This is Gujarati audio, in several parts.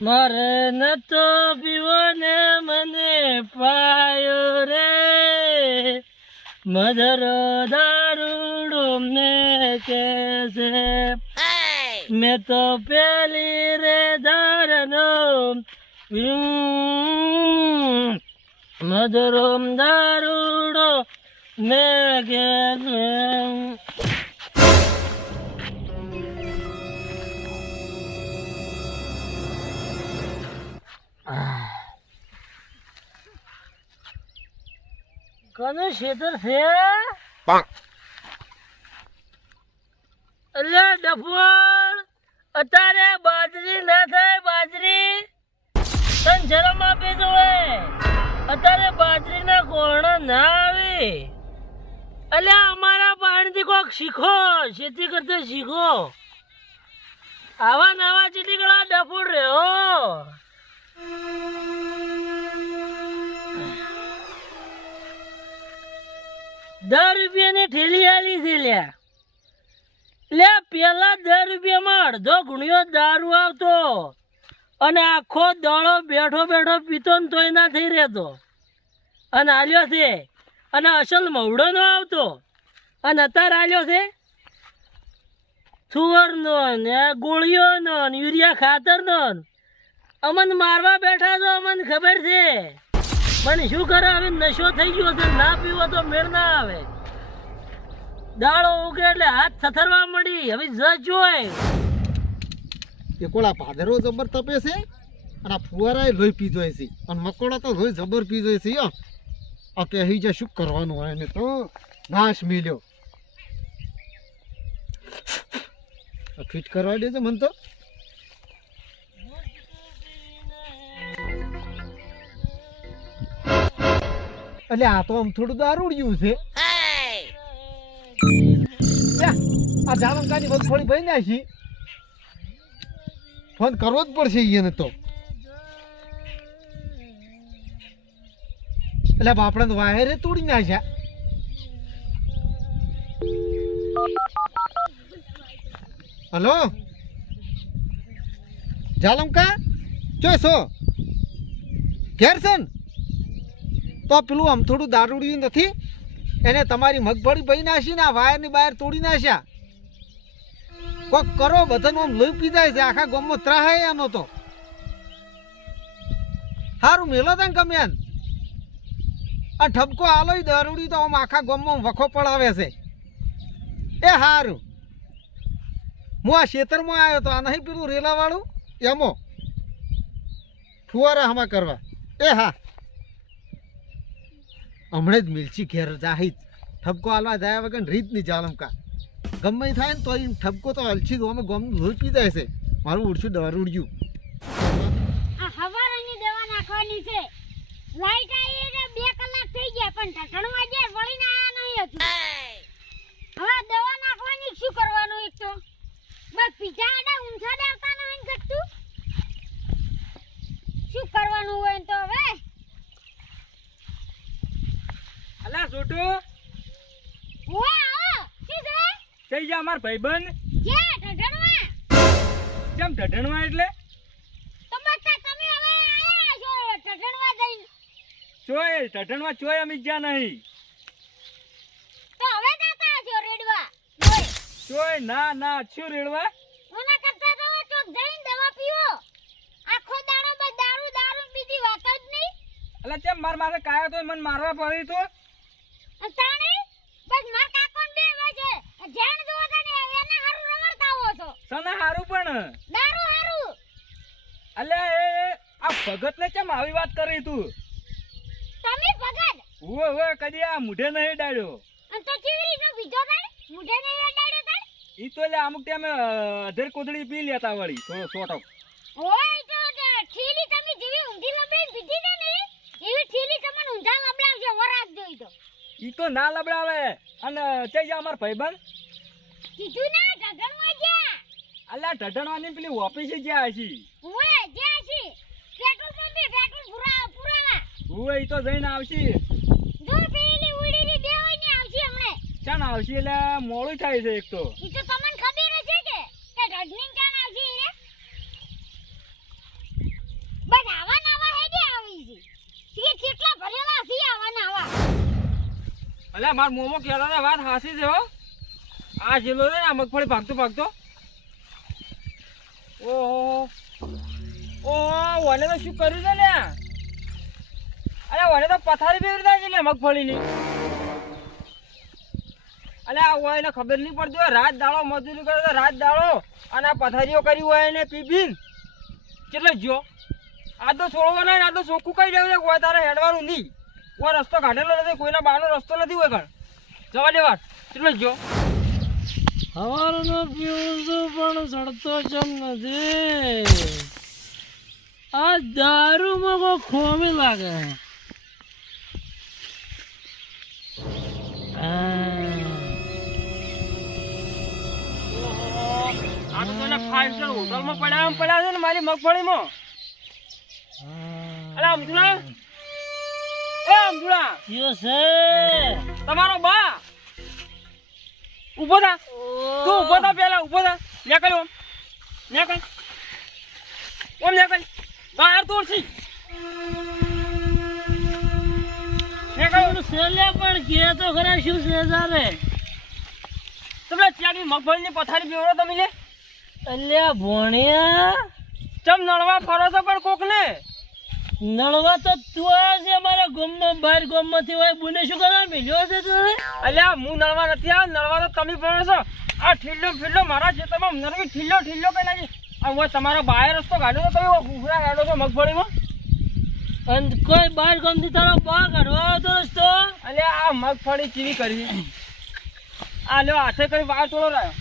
મારે નતો પીવો ને મને પાયો રે. મધરો દારૂડો ને કે છે મેં તો પેલી રે દારનો મધરો દારૂડો ને કે છે કનું ખેતર છે? એટલે ડફોળ અત્યારે બાજરી ના થાય બાજરી. તન શરમ આપી જોડે અત્યારે બાજરીના ના આવે. એટલે અમારા પાણીથી કોક શીખો ખેતી કરતા શીખો. આવા નવા ચીટી ગળા ડફોળ રહ્યો. દસ રૂપિયાની ઠેલી આલી છે લ્યા લે, પેલા દસ રૂપિયામાં અડધો ગુણિયો દારૂ આવતો. અને આખો દાડો બેઠો બેઠો પીતો ને તોય ના થઈ રહેતો. અને આલ્યો છે. અને અસલ મવડો નો આવતો. અને અત્યારે આલ્યો છે. થુવરનો ને ગોળીઓનો યુરિયા ખાતરનો ને. અમને મારવા બેઠા છો, અમને ખબર છે. પણ શું કરે? હવે નશો થઈ ગયો છે, ના પીવો તો મેળ ના આવે. દાડો ઉગે એટલે હાથ થથરવા મળી હવે જ જોય એ કોળા પાદરો જબર તપે છે? અને આ ફુવારાએ લોહી પી જાય છે. અને મકોડા તો લોહી જબર પી જાય છે, હો. આ કે અહીં જે શું કરવાનું હોય એને તો નાશ મિલ્યો. ફિટ કરવા દેજો મને તો. એટલે આ તો આમ થોડું દારૂડિયું છે. આ જામંકાની મગફળી ભાઈ નાખી. ફોન કરવો જ પડશે એને તો. એટલે બાપડા વાયરે તોડી નાખ્યા. હલો? જાલમકા ચો છો ઘેર છે ને? તો પેલું આમ થોડું દારૂડિયું નથી? એને તમારી મગફળી ભરી નાખી ને આ વાયરની બહાર તોડી નાખ્યા. કોક કરો, બધાનું આમ લોહી પી જાય છે. આખા ગામમાં ત્રાહાય આનો તો. સારું મેલો તને કમ્યાન આ ઠપકો આલો દારૂડી તો આમ આખા ગામમાં વખો પડાવે છે. એ સારું હું આ ખેતરમાં આવ્યો તો આ નહીં પેલું રેલાવાળું? એમો. ફુવારા હમા કરવા. એ હા. હમણાં જ મિલચી ઘેર જાહી ઠપકો હાલવા જાય વગર રીત નહીં ચાલમકા ગમે ઈ થાય ને તો એ ઠપકો તો હલછી દો અમે ગમ લોહી પી જાય છે. મારું ઉડશું ડર ઉડ્યું. દવા નાખવાની છે. લાઈટ આવી બે કલાક થઈ ગયા, પણ ગયા જે વળીને આયા નહીં હજુ હવે દવા નાખવાની શું કરવાનું એક તો બસ પીઝા આડા ઊંધા દેવતા નહીં ઘટતું શું કરવાનું હોય ને તો હવે અલા છોટુ ઓય આવો શું છે અમાર ભાઈબંધ? જે ઢાંકણમાં કેમ ઢઢણવા એટલે? તમે હવે આયા છો ઢાંકણમાં જઈને. ચોય ઢઢણવા ચોય અમે જ્યાં નહીં. તો હવે કાકા છો રેડવા. ચોય ના ના છું રેડવા? ઓના કરતા તો ચોક જઈને દવા પીવો. આખો દાડો બસ દારૂ દારૂ બીજી વાત જ નહીં. એટલે કેમ માર મારે કાયો તો મને મારવા પડી તો? તાણે બસ માર કાકો ને બે વાગે જેણ જોવો તને એના હારું રગડતા હો છો સના હારું પણ દારૂ હારું. અલે એ આ ભગત ને કેમ આવી વાત કરી તું? તમે ભગત? ઓ ઓ કદી આ મુઢે નહીં ડાળ્યો અન તો કેવી નો બીજો તાણ? મુઢે ને ડાળ્યો તાણ? ઈ તો લે અમુક ટાઈમે અધર કોદળી પી લેતા વળી થોડો સોટો ઓય તો ઠીલી તમે જેવી ઊંધી લબડી પીધી છે ને એવી ઠીલી તમને ઊંધા લબડાવશે વરાત જોઈ તો. ઈ તો ના લબડાવે. અને તે જા અમાર ભાઈબંધ. કીધું ના? અલ્યા ઢઢણવાની પેલી ઓફિસે જ્યાં હશી? ઓએ જ્યાં હશી? પેટ્રોલ પંપે પેટ્રોલ પૂરા પૂરાવા. ઓએ ઈ તો જઈને આવશી. જો પેલી ઉડીની બે હોય ને આવશી હમણે. ચાણ આવશી એટલે મોડું થાય છે એક તો. ઈ તો તમને ખબર છે કે કે ઢઢની ચાણ આવશી રે બસ આવા નાવા હે દે આવી છે. કે કેટલા ભરેલા છે આવા નાવા અલ્યા માર મોમો કેળાના વાત હાસી છે હો. આ જેલો રે મગફળી ભાગતો ભાગતો ઓહો. ઓહો વને તો શું કર્યું છે ને? અરે વને તો પથારી થાય છે લે મગફળીની અલે આ હોય એને ખબર નહીં પડતી હોય રાત દાડો મજૂરી કરે તો રાત દાડો અને આ પથારીઓ કરી હોય એને પીપીન. કેટલો જો આ તો છોડવો નહીં, આ તો ચોખ્ખું કહી દેવું છે કે તારે હેડવાનું નહીં. કોઈ રસ્તો કાઢેલો નથી, કોઈના બહારનો રસ્તો નથી હોય કણ જવા દેવા કેટલો જો સવારનો પીવું છું પણ સડતો ચમ નથી. આ દારૂમાં બહુ ખોમી લાગે. ફાઈવ સ્ટાર હોટલમાં પડ્યા છે ને મારી મગફળીમાં? અરે અમથુડા એ અમથુડા કયો છે? તમારો બા? ઊભો થા. તું ઊભો થા પેલા ઊભો થા. નીકળ ઓમ નીકળ. ઓમ નીકળ. બહાર તોડશી પણ કે તો ખરા શું છે તારે? તમે ત્યાંની મગફળીની પથારી પીવડો તમે લે. અલ્યા ભણ્યા. ચમ નળવા ફરો છો પણ કોક ને નળવા તો તું આવ્યો છે અમારા ગામમાં બહાર ગામમાંથી હોય બુને શું કરવા મિલ્યો છે તું? અલ્યા હું નળવા નથી આવ્યો નળવા તો તમે ભણો છો. આ ઠીલ્લો ફીલ્લો મારા ખેતરમાં નરવી ઠીલ્લો ઠીલ્લો કઈ છે આ હું તમારો બાય રસ્તો કાઢ્યો તો તમે ઉભરા કાઢો છો મગફળીમાં? અને કોઈ બહાર ગામથી તારો બા કાઢવા આવતો રસ્તો? અલ્યા આ મગફળી ચીવી કરી? આ લ્યો હાથે કરી બહાર તોડો રહ્યો.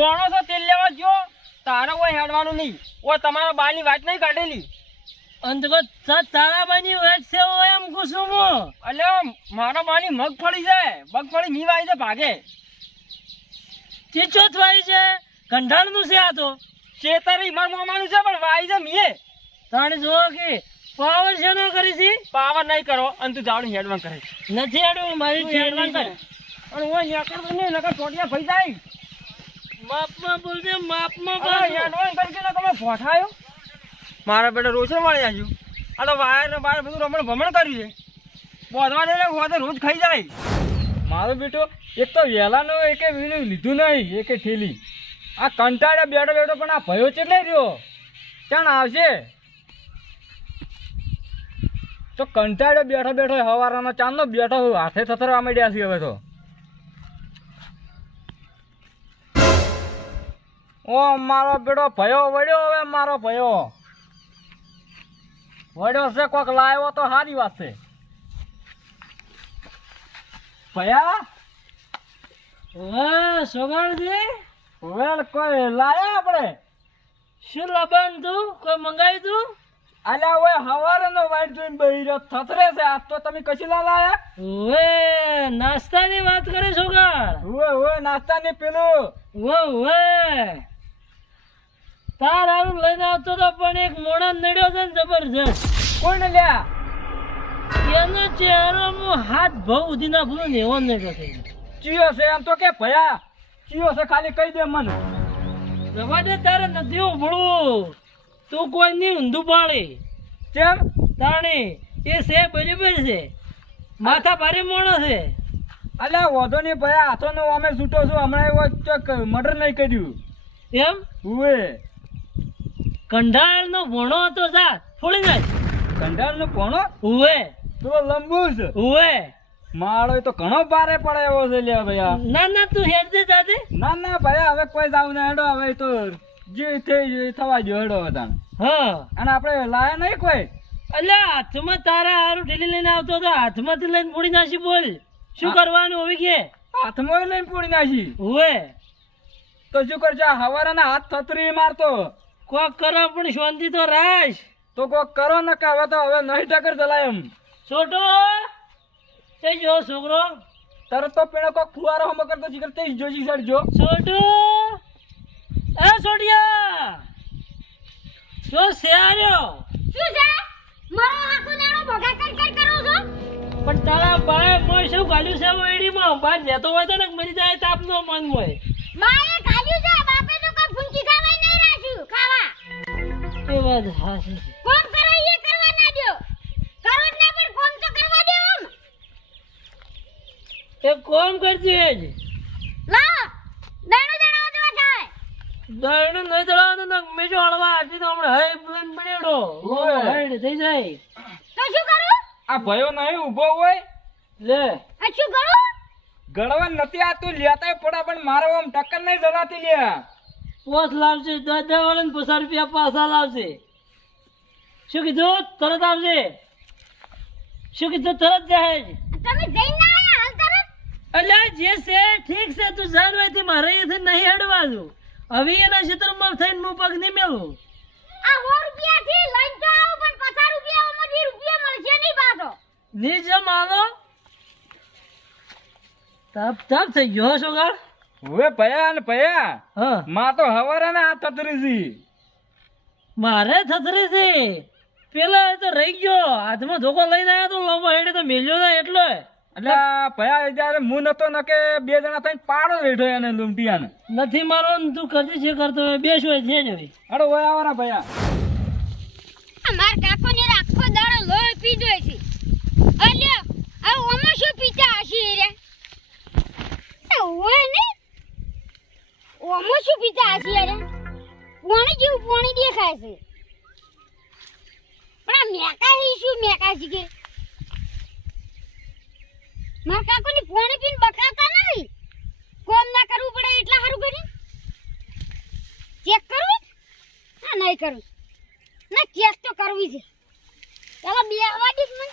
પોણો છો તેલ લેવા જો તારે કોઈ હેડવાનું નહીં. ઓ તમારા બાની વાત નહીં કાઢેલી. અને તો તારા બાની વાત છે ઓ એમ કુસુમો અલે મારા બાની મગફળી છે. મગફળી મી વાય છે ભાગે. ચીચો થવાય છે. કંઠાળનું છે આ તો. ચેતરી માર મામાનું છે પણ વાય છે મીએ. તાણે જો કે પાવર શેનો કરી છે? પાવર નહીં કરો. અને તું જાવડી હેડવાન કરે નથી હેડવું મારી હેડવાન કરે. અને હું હેકર બને નકર છોટિયા ફઈ જાય. માપમાં બોલજે માપમાં તમે મારા બેટા રોશન વાળી આજુ. આ તો વાયર ને બાયર બધું રમણ ભમણ કર્યું છે. બોધવા દે હોતે રોજ ખાઈ જાય. મારો બેટો એક તો વહેલાનો એકે લીધું નહીં એકે ઠેલી. આ કંટાળે બેઠો બેઠો પણ આ ભયો ચેટલે રહ્યો? ક્યાં આવશે? તો કંટાળે બેઠો બેઠો હવારાનો ચાંદનો બેઠો હાથે થથરવા માંડ્યા છે હવે તો. ઓ મારો બેડો ભયો વળ્યો હવે મારો ભયો. વળ્યો છે કોક લાવ્યો તો સારી વાત છે. ભયા? વાહ સોગાડજી વેલ કોઈ લાયા આપણે? શું લાવવાનું તું? કોઈ મંગાવ્યું તું? અલ્યા ઓય હવારનો વાઈટ જોઈને બહી થતરે છે આજ તો તમે કશી લા લાયા નાસ્તાની વાત કરે સોગાડ ઓય ઓય નાસ્તા ને પેલું. વો વે તાર હારું લઈને આવતો તો પણ એક મોણા નડ્યો છે ને જબરજસ્ત. કોણ લ્યા એનો ચહેરો હું હાથ ભાવ ઉધી ના ભૂલું ને એવો નડ્યો છે. ચિયો છે એમ તો કે ભયા ચિયો છે ખાલી કહી દે મને. રવા દે તારે નથી ઉભળવું. તું કોઈ ની ઊંધું પાડે. ચેમ? તાણે એ છે બરાબર છે. માથા ભારે મોણો છે. અલ્યા વધો નહીં ભયા હાથોનો અમે છૂટો છું. હમણાં એવો મર્ડર નહીં કર્યું. એમ? ઉવે કંઢાળ નો ભણો હતો સા ફોડી નાખ કંડાળ નો પોણો ઉવે. તો લંબુ છે. ઉવે. માળો તો ઘણો ભારે પડે એવો છે લ્યા ભયા. ના ના તું હેડ દે દાદે ના ના ભયા હવે કોઈ જાવ ને હેડો હવે તો જે થઈ થવા જો હેડો બધાને હા. અને આપણે લાયા નહીં કોઈ? અલ્યા હાથમાં તારા હારું ઢીલી લઈને આવતો હતો હાથમાંથી લઈને પૂડી નાખી બોલ. શું કરવાનું હવે કે? હાથમાં લઈને પૂડી નાખી હોય તો શું કરજો હવાર હવારાના હાથ થતરી મારતો. કોક કરો પણ શાંતિ તો રાખ તો કોક કરો ને કે હવે તો હવે નહીં ટકર ચલાય એમ. છોટો તે જો છોકરો. તરત તો પેલો કોક ફુવારો હમ કરતો શીખર તે જોજી સાઈડ જો. છોટો એ છોડિયા જો શેર્યો. શું છે? મારો આખો દાડો ભોગા કર કર કરો છો? પણ તારા બાએ મોય શું કાઢ્યું છે ઓયડીમાં બાર જતો હોય તો ને મરી જાય તાપનો મન હોય. માએ ખાવા વાત હાસી છે. કોમ કરો એ કરવા ના દો. કરો જ ના પણ કોમ તો કરવા દો આમ. એક કોમ કરજે જ લા દાણો દાણો દવા થાય દરણું નહીં દળવાનું ને મેજો હળવા આટલી તો હમણે હઈ બન પડેડો ઓય. હાઈડ થઈ જાય. તો શું કરું? આ ભયો નહીં ઊભો હોય? લે. આ શું કરું? ગળવા નથી આતું લેતાય પડા પણ મારો આમ ટક્કર નહીં જરાતી લે પોસ લાવશે દસ દસ વાળા ને પચાસ રૂપિયા પાછા લાવશે શું કીધું? તરત આવશે શું કીધું? તરત જાય જ. તમે જઈને ના આયા હાલ તરત? એટલે જે છે ઠીક છે તું જાણ હોયથી મારે અહીંયાથી નહીં હડવાનું હવે એના ક્ષેત્રમાં થઈને હું પગ નહીં મેળવું આ સો રૂપિયા થી લઈને તો આવું પણ પચાસ રૂપિયા માંથી રૂપિયા મળશે નહીં પાછો. નીચે માલો તપ તપ થઈ ગયો શું ગાળ હવે ભયા ને ભયા હા. માં તો હવારે ને આ થતરી છે મારે થતરી છે પેલા એ તો રહી ગયો. હાથમાં ધોકો લઈને આવ્યો તો લોબો હેડે તો મેલ્યો ના એટલો એટલે ભયા જયારે હું નતો ને કે બે જણા થઈને પાડો બેઠો એને લુમટિયાને. નથી મારો ને તું કરજે છે કરતો હોય બેસ હોય છે ને હોય અરે ઓય આવરા ભયા માર કાકો ને આખો દાડો લોહી પીધો છે. અલ્યો આ ઓમાં શું પીતા હશે રે? એ હોય ને ઓમાં શું પીતા હશે અરે પોણી જેવું પોણી દેખાય છે. પણ આ મેકા હી શું મેકા છે કે? મારા કાકો ની પોણી પીને બકાતા નહીં કોમ ના કરવું પડે એટલા સારું કરી ચેક કરવું હા નહીં કરવું ના, ચેક તો કરવી છે. ચાલો બે આવવા દે મને.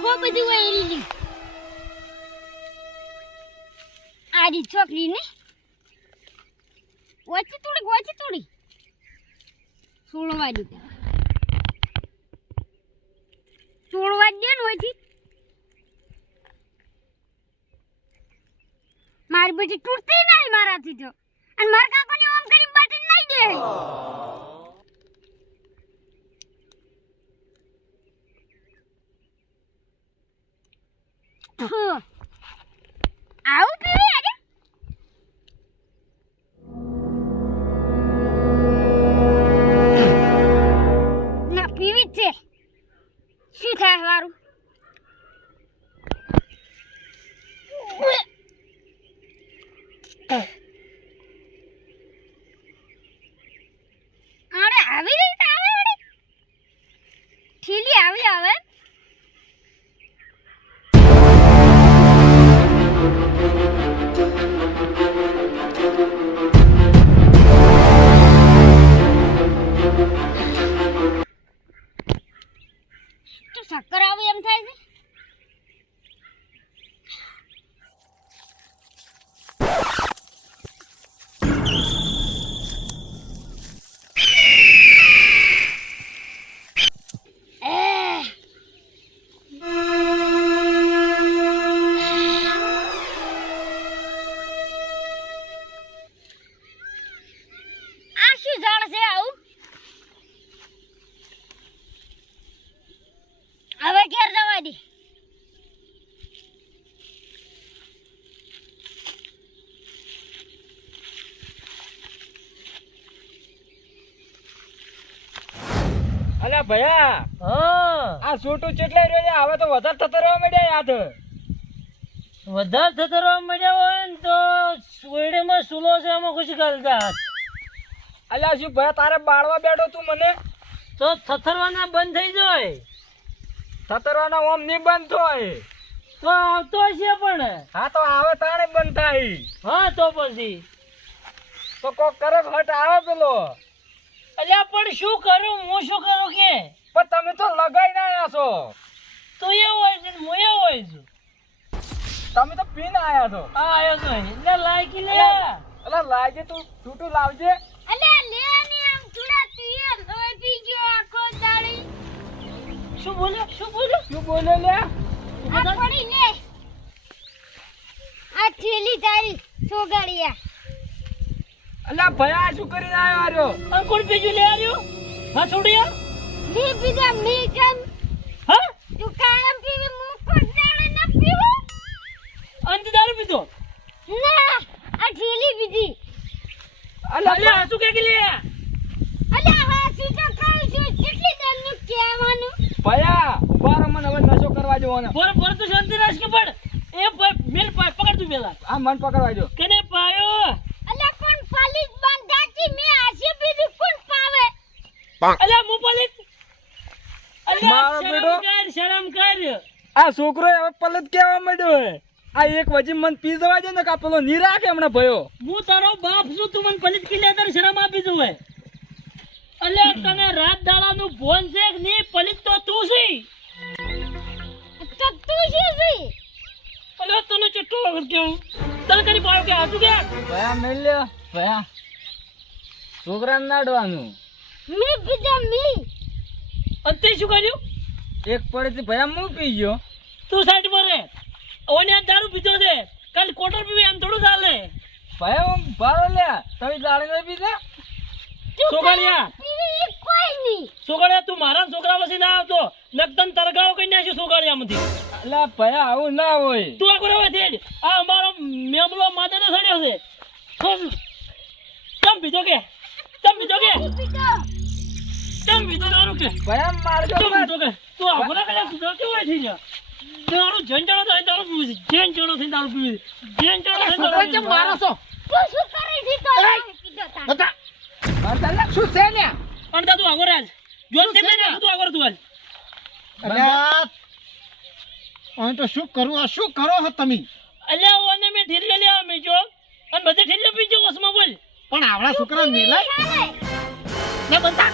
ખૂબ બધું વહેરી લી આડી છોકરીને? ઓછી થોડી ઓછી થોડી છોડવા દે. છોડવા દે ને ઓછી મારી બધી તૂટતી નહીં મારાથી તો અને મારા કાકોને ઓમ કરી બાટી નહીં દે. આવું પીવી આજે શું અલ્યા ભયા. હા. આ છોટું ચેટલે રહ્યો છે. હવે તો વધારે થતો રહેવા માંડ્યા યાદ. વધારે થતરવા મળ્યા હોય ને તો સોયડીમાં સુલો છે એમાં ખુશી કરતા અલ્યા શું ભયા તારે બાળવા બેઠો તું મને? તો થથરવાના બંધ થઈ જાય. થતરવાના ઓમ નહીં બંધ થાય. તો આવતો હશે પણ. હા તો આવે તાણે બંધ થાય. હા તો પછી. તો કોક કરે હટ આવે પેલો. અલ્યા પણ શું કરું? હું શું કરું કે? પણ તમે તો લગાઈ ના આયા છો. તું એ હોય છે ને હું એ હોય છું. તમે તો પીન આયા છો. આ આવ્યો છો. એટલે લાયકી લે. અલા લાવજે તું છૂટું લાવજે. અલ્યા લે ને આમ થોડા તીર હવે પી ગયો આખો દાડી શું બોલ્યો શું બોલ્યો શું બોલે લે? આ પડી લે. આ થેલી તારી સોગાડિયા અલ્યા ભયા શું કરીને આવ્યો આર્યો અને કોણ બીજું લે આવ્યો? હા છોડ્યા? મી બીજા મી કેમ? હા? તું કાયમ પીવે કોઈ દાડે ન પીવું? અંત દારૂ પીધો? ના આ ઢીલી બીજી. અલા અલા શું કે કે લે? અલ્યા હા સીધો ખાઈ છું. કેટલી દરનું કહેવાનું? ભયા ઉભારો મને હવે નશો કરવા જો ને બોર બોર તો શાંતિ રાખ કે પડ. એ મેલ પકડ તું પેલા. આ મન પકડવા જો. કેને પાયો અલ્યા પણ પાલીસ બંધાતી મે આશી બીજું કોણ પાવે અલ્યા મુ પલિત અલ્યા મારો શરમ બેટો. કર શરમ કર. આ છોકરો હવે પલટ કેવા માંડ્યો હે. આ એક વજી મન પી જવા દે ને કા પેલો ની રાખે હમણાં ભયો. હું તારો બાપ છું તું મને પલિત કી લેતર તારે શરમ આપી દઉં હે અલ્યા તને રાત દાડાનું ભોન છે કે નહીં પલિત તો તું છે. તો તું શું છે? અલ્યા તને ચટ્ટો વગર કેવું તને કરી પાયો કે આજુ કે? ભયા મેલ્યો ભયા. છોકરાને નાડવાનું. મી બીજા મી અંતે શું કર્યું? એક પડેથી ભયા હું પી ગયો. તું સાઈડ પર રે ઓને આ દારૂ પીધો છે. કાલ કોટર પીવે એમ થોડું ચાલે. ભયા હું ભારો લે તમે દારૂ નહીં પીધા? સોગળિયા પીવી કોઈ નહીં. સોગળિયા તું મારા છોકરા પછી ના આવતો. નકદન તરગાવો કઈ નાખ્યું સોગળિયામાંથી એટલે ભયા આવું ના હોય. તું આ કરે હોય આ અમારો મેમલો માથે સડ્યો છે. ચમ પીધો કે? ચમ પીધો કે ચમ પીધો દારૂ કે? ભયા મારજો ચમ મત. કે તું આ કે કલ્યા પીધો કેવું હોય થઈ જા દારૂ જંજણો થાય દારૂ પીવી છે. જંજણો થઈને દારૂ પીવી છે. દારૂ પીવી મારો છો? તું શું કરે છે તો? કીધો તા બતા મારતા લે. શું છે ને પણ તા તું આગળ રાજ જો તે મેં તું આગળ તું આજ અલ્યા અહીં તો શું કરું આ શું કરો હો તમે? અલ્યા ઓને મેં લે લેવા મેજો અને બધે ઠીલ્યો પીજો ઓસમાં બોલ. પણ આવડા છોકરા મેલાય ને બંધા.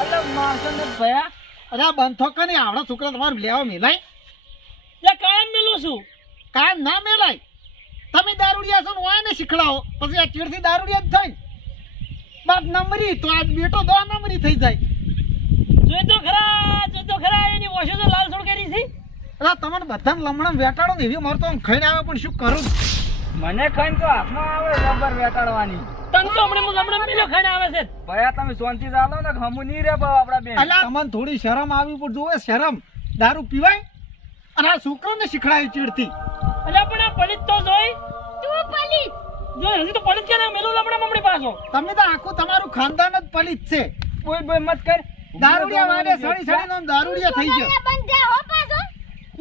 અલે મારશો ને ભયા. અરે આ બંધો કને આવડા છોકરા તમારે લેવા મેલાય? એ કાયમ મેલું છું. કાયમ ના મેલાય? તમે દારૂડિયા છો હોય ને શીખડાવો? પછી આ ચીડથી દારૂડિયા જ થાય બાપ નંબરી તો આ બેટો દો નંબરી થઈ જાય. જોઈ તો ખરા જોઈ તો ખરા એની ઓછો તો લાલ છોડ કરી છે. અરે તમને બધાને લમણમ વેટાડો ને એવી મારતો આમ ખાઈને આવે પણ શું કરું? મને ખાઈને તો હાથમાં આવે રબર વેટાડવાની. તન તો હમણાં હમણાં પેલો આવે છે. ભયા તમે શાંતિ ચાલો ને હમું રે ભાવ આપડા બેન. તમને થોડી શરમ આવી પણ જોવે શરમ. દારૂ પીવાય અને આ છોકરાને શીખડાય ચીડથી. અલ્યા પણ આ પલિત તો જોઈ. તું પલી જો હજી તો પલિત કે ના લમણા મમડી પાછો. તમે તો આખું તમારું ખાનદાન જ પલિત છે. બોય બોય મત કર. દારૂડિયા વાડે સડી સડીને આમ દારૂડિયા થઈ ગયો. બંધા હો પાછો?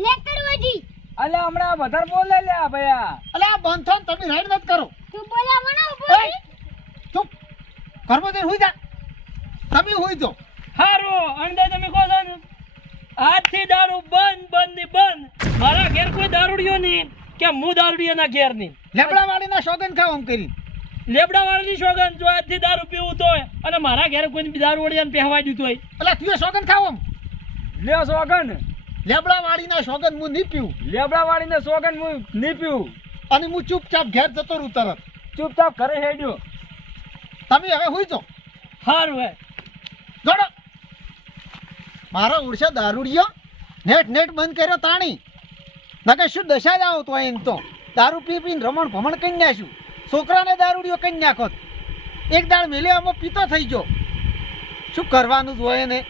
લેકડ વધી. અલે હમણાં વધારે બોલે લ્યા ભયા. અલ્યા આ બંધો તમે રાઈડ નથી કરો. તું બોલ્યા મને ઊભો ઓય! ચૂપ. દે હુઈ જા. તમે હુઈ જો હારું અંડે તમે કહો છો ને? આજથી દારૂ બંધ બંધની બંધ. મારા ઘેર કોઈ દારૂડિયો નહીં. કે હું દારૂડિયાના ઘેર નહીં? લેબડા વાળીના શોગન ખાવ આમ કરી લેબડા વાળાની સોગન જો આજથી દારૂ પીવું તો અને મારા ઘેર કોઈ દારૂ વળિયાને પહેવા દીધું હોય. એટલે તું શોગન ખાવ આમ. લે સોગન લેબડા વાળીના શોગન હું નહીં પીવું. લેબડા વાળીને સોગન હું નહીં પીવું. અને હું ચૂપચાપ ઘેર જતો રહું તરત. ચૂપચાપ ઘરે હેડ્યો. તમે હવે હુઈ જો હારું હે. જોડો. મારો ઉડશે દારૂડિયો. નેટ નેટ બંધ કર્યો તાણી. નકે શું દશા જ આવતો એમ તો. દારૂ પી પીને રમણ ભમણ કરી નાખ્યું. છોકરાને દારૂડિયો કરી નાખો એક દાળ મેલે આમાં પીતો થઈ ગયો. શું કરવાનું જ હોય એને?